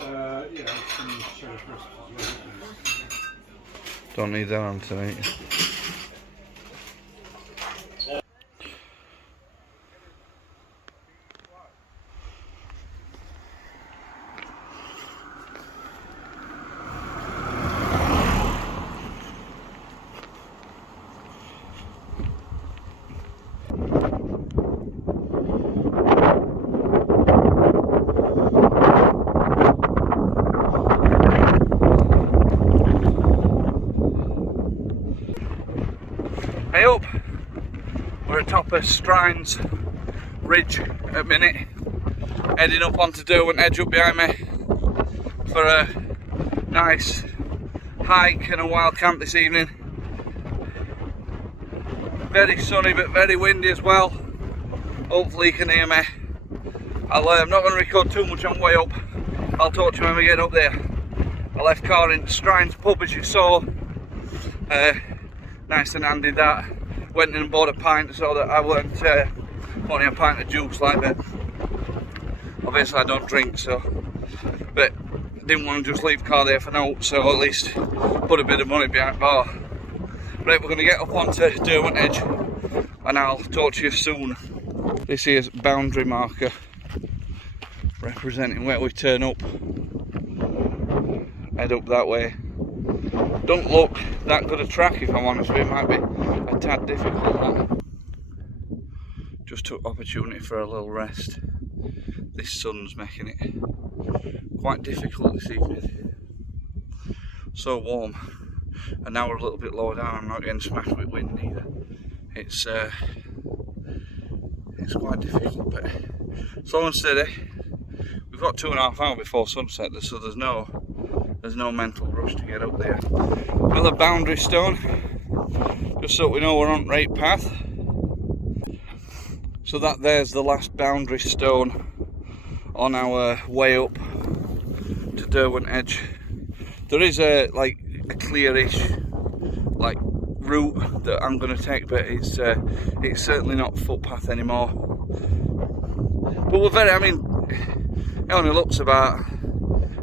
Yeah, some cheddar crisps as well. Don't need that on tonight. Hey up! We're at top of Strines Ridge at the minute, heading up onto Derwent Edge up behind me for a nice hike and a wild camp this evening. Very sunny but very windy as well. Hopefully you can hear me. I'm not going to record too much on the way up. I'll talk to you when we get up there. I left car in Strines pub as you saw. Nice and handy that. Went in and bought a pint so that I weren't only a pint of juice like that. Obviously I don't drink, so, but didn't want to just leave car there for now, so at least put a bit of money behind bar. Right, we're going to get up onto Derwent Edge and I'll talk to you soon. This here's boundary marker representing where we turn up. Head up that way. Don't look that good a track if I'm honest with you, it might be a tad difficult that. Just took opportunity for a little rest. This sun's making it quite difficult this evening. So warm, and now we're a little bit lower down. I'm not getting smashed with wind either. It's quite difficult, but slow and steady. We've got 2.5 hours before sunset, so there's no mental rush to get up there. Another boundary stone, just so we know we're on the right path. So there's the last boundary stone on our way up to Derwent Edge. There is a clearish route that I'm going to take, but it's certainly not footpath anymore. But it only looks about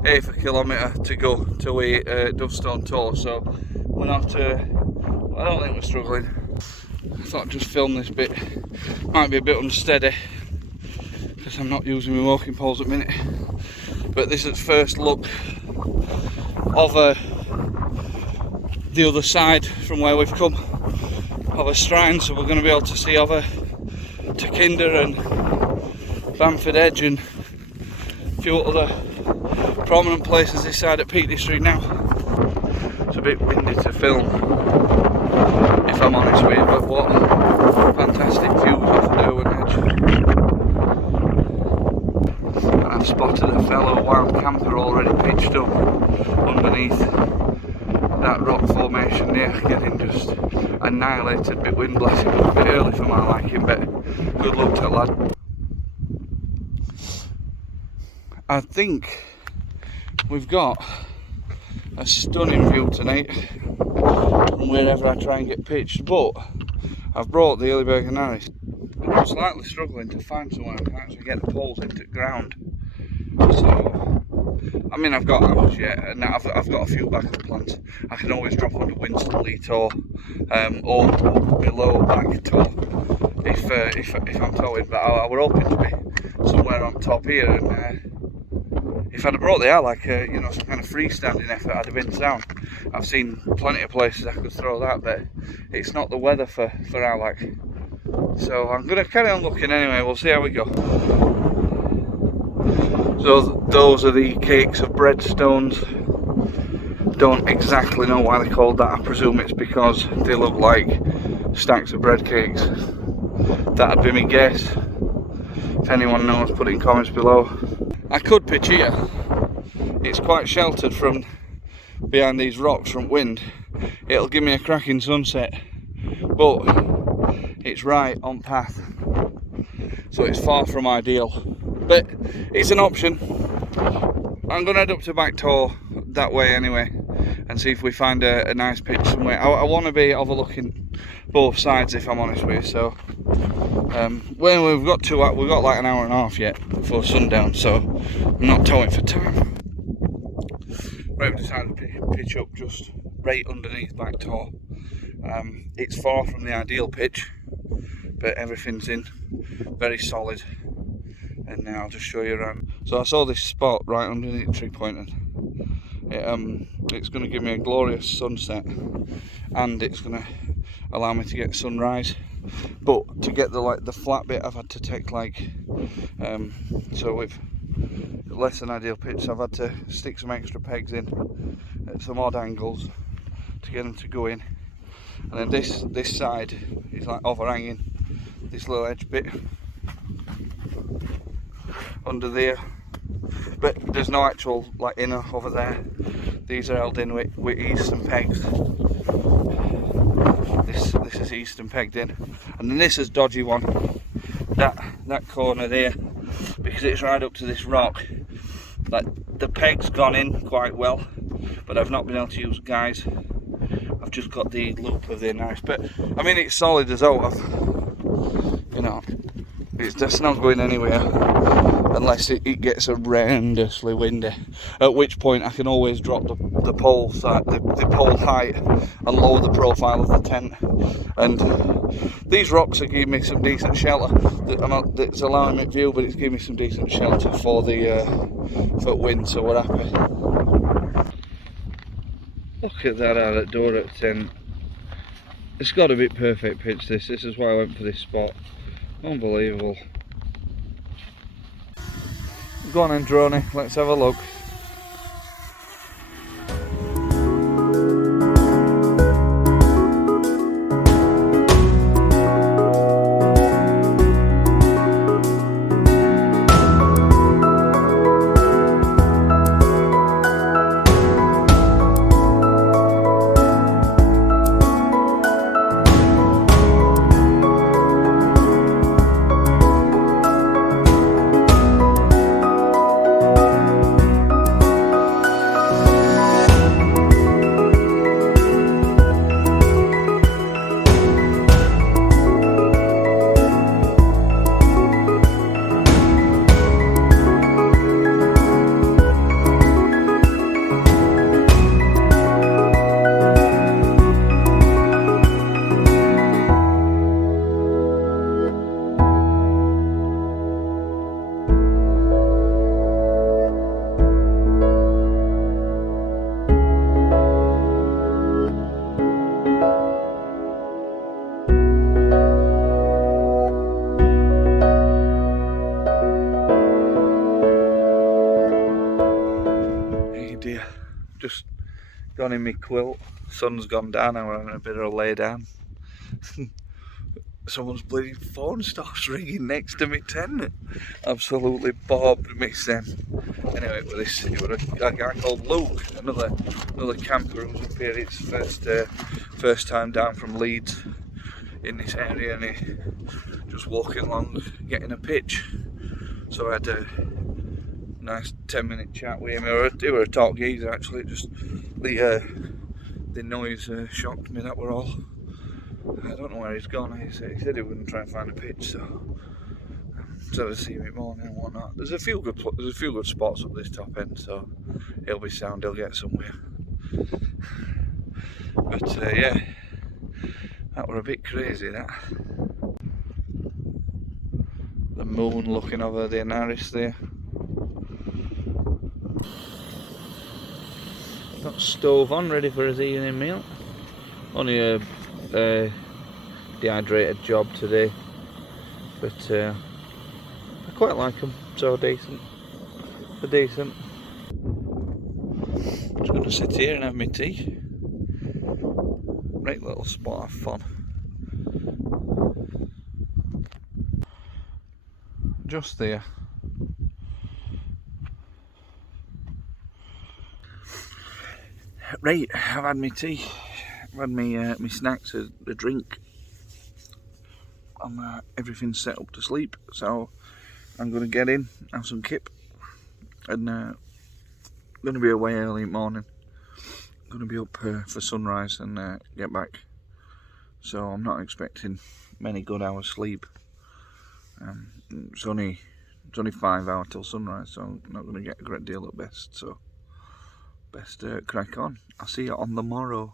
1/8 kilometre to go to Dovestone Tor, so we're not. I don't think we're struggling. I thought I'd just film this bit. Might be a bit unsteady because I'm not using my walking poles at the minute. But this is the first look of the other side from where we've come, of a Strine, so we're going to be able to see over to Kinder and Bamford Edge and a few other prominent places this side at Peak District now. It's a bit windy to film, if I'm honest with you, but what fantastic views off the Derwent Edge. And I've spotted a fellow wild camper already pitched up underneath that rock formation there, getting just annihilated. Bit wind blasting, a bit early for my liking, but good luck to the lad. I think we've got a stunning view tonight from wherever I try and get pitched, but I've brought the Hilleberg and Anaris. I'm slightly struggling to find somewhere I can actually get the poles into the ground. So, I've got hours yet, and I've got a few backup plans. I can always drop onto Winston Lee Tor or below Back Tor if I'm towing, but I were hoping to be somewhere on top here, and if I'd have brought the air, some kind of freestanding effort, I'd have been sound. I've seen plenty of places I could throw that, but it's not the weather for Alak. So I'm going to carry on looking anyway, we'll see how we go. So those are the cakes of breadstones. Don't exactly know why they're called that. I presume it's because they look like stacks of bread cakes. That'd be my guess. If anyone knows, put it in comments below. I could pitch here. It's quite sheltered from behind these rocks from wind. It'll give me a cracking sunset, but it's right on path, so it's far from ideal, but it's an option. I'm going to head up to Back Tor that way anyway and see if we find a nice pitch somewhere. I want to be overlooking both sides, if I'm honest with you, so well, we've got like an hour and a half yet before sundown, so I'm not towing for time. Right, we decided to pitch up just right underneath Back Tor. It's far from the ideal pitch, but everything's in very solid. And now I'll just show you around. So I saw this spot right underneath the tree point, and it's going to give me a glorious sunset, and it's going to allow me to get sunrise. But to get the flat bit, I've had to take so with less than ideal pitch, I've had to stick some extra pegs in at some odd angles to get them to go in. And then this side is like overhanging this little edge bit under there, but there's no actual like inner over there. These are held in with eastern pegs. This is eastern pegged in, and then this is dodgy one. That corner there, because it's right up to this rock. Like the peg's gone in quite well, but I've not been able to use guys. I've just got the loop of the Anaris, but I mean it's solid as well. You know, it's just not going anywhere unless it gets horrendously windy. At which point I can always drop the pole side, the pole height, and lower the profile of the tent. And these rocks are giving me some decent shelter. It's allowing me view, but it's giving me some decent shelter for the wind. So we're happy. Look at that out at Derwent tent. It's got to be perfect pitch. This is why I went for this spot. Unbelievable. Go on then, Droney, let's have a look. Just gone in my quilt, sun's gone down, and we're having a bit of a lay down. Someone's bleeding phone starts ringing next to me tent. Absolutely bobbed me then. Anyway, with this, it was a guy called Luke, another camper who's up here. It's first time down from Leeds in this area, and he just walking along getting a pitch. So I had a nice 10-minute chat with him. They were a talk geezer actually. Just the noise shocked me. That were all. I don't know where he's gone. He said he wouldn't try and find a pitch, so to see him in the morning and whatnot. There's a few good spots up this top end, so he'll be sound. He'll get somewhere. But yeah, that were a bit crazy. That the moon looking over the Anaris there. Got stove on ready for his evening meal. Only a dehydrated job today, but I quite like them. So decent. They're decent. Just gonna sit here and have my tea. Right little spot of fun. Just there. Right, I've had my tea, I've had my snacks, a drink, and everything's set up to sleep. So I'm going to get in, have some kip, and going to be away early in the morning. Going to be up for sunrise and get back. So I'm not expecting many good hours sleep. It's only 5 hours till sunrise, so I'm not going to get a great deal at best. So. best crack on. I'll see you on the morrow.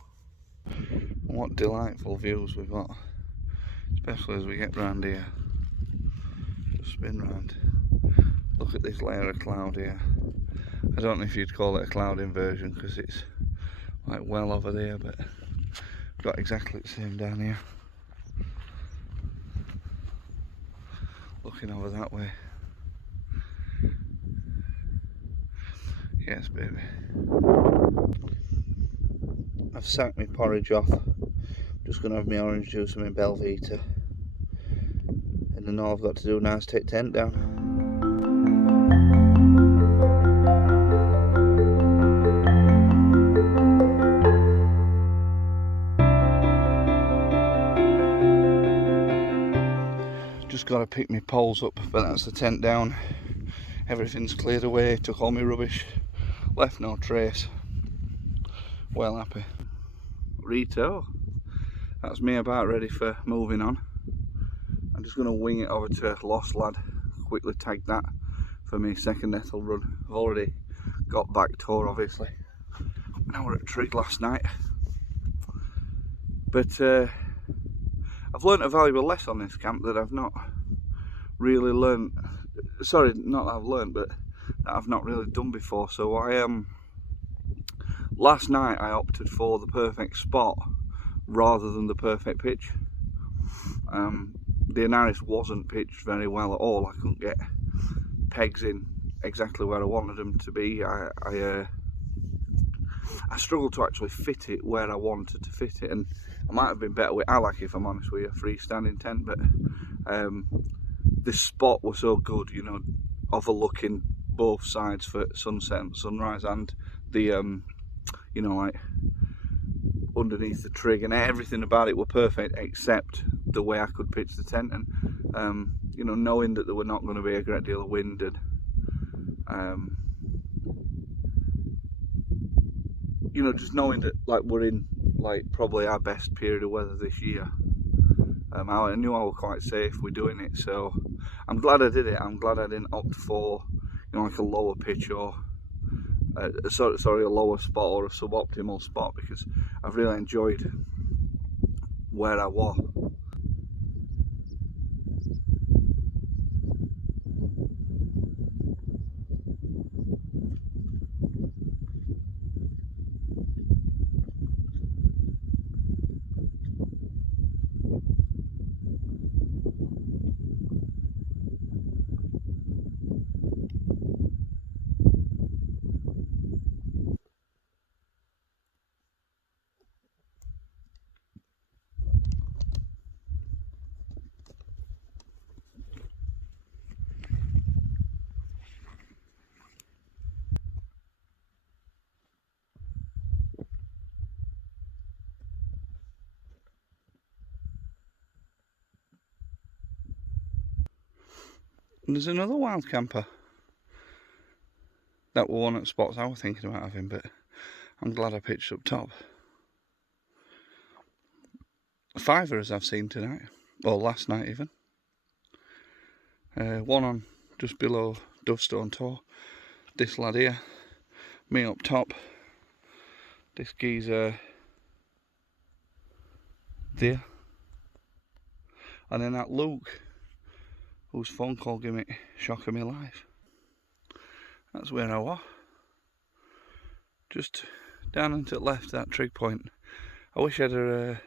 What delightful views we've got, especially as we get round here. Just spin round. Look at this layer of cloud here. I don't know if you'd call it a cloud inversion because it's like well over there, but we've got exactly the same down here. Looking over that way. Yes, baby. I've sacked my porridge off. Just going to have my orange juice and my Belvita. And then all I've got to do now is take tent down. Just got to pick my poles up, but that's the tent down. Everything's cleared away, took all my rubbish, left no trace. Well happy. Rito, that's me about ready for moving on. I'm just going to wing it over to Lost Lad, quickly tag that for my second Ethel run. I've already got Back Tor obviously. Now we're at Trig last night. But I've learnt a valuable lesson on this camp that I've not really learnt. Sorry, not that I've learnt, but that I've not really done before. So last night I opted for the perfect spot rather than the perfect pitch. The Anaris wasn't pitched very well at all. I couldn't get pegs in exactly where I wanted them to be. I struggled to actually fit it where I wanted to fit it, and I might have been better with Alec, if I'm honest with you, a freestanding tent, but this spot was so good, you know, overlooking both sides for sunset and sunrise, and the you know, like underneath the trig, and everything about it were perfect except the way I could pitch the tent. And you know, knowing that there were not going to be a great deal of wind, and you know, just knowing that like we're in like probably our best period of weather this year, I knew I was quite safe with doing it. So I'm glad I did it. I'm glad I didn't opt for, you know, like a lower pitch or sorry, a lower spot or a suboptimal spot, because I've really enjoyed where I was. And there's another wild camper that were one of the spots I was thinking about having, but I'm glad I pitched up top. Fivers I've seen tonight, or last night even. One on just below Dovestone Tor. This lad here, me up top. This geezer there, and then that Luke, whose phone call gave me shock of my life. That's where I was. Just down and to the left, that trig point. I wish I'd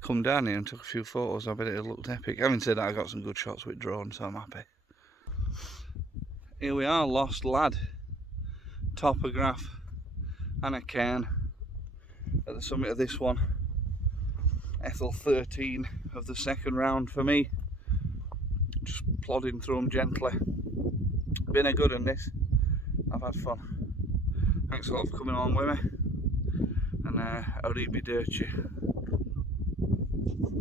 come down here and took a few photos. I bet it looked epic. Having said that, I got some good shots with drone, so I'm happy. Here we are, Lost Lad. Topograph and a cairn at the summit of this one. Ethel 13 of the second round for me. Just plodding through them gently. Been a good one this. I've had fun. Thanks a lot for coming along with me. And I'll be dirty.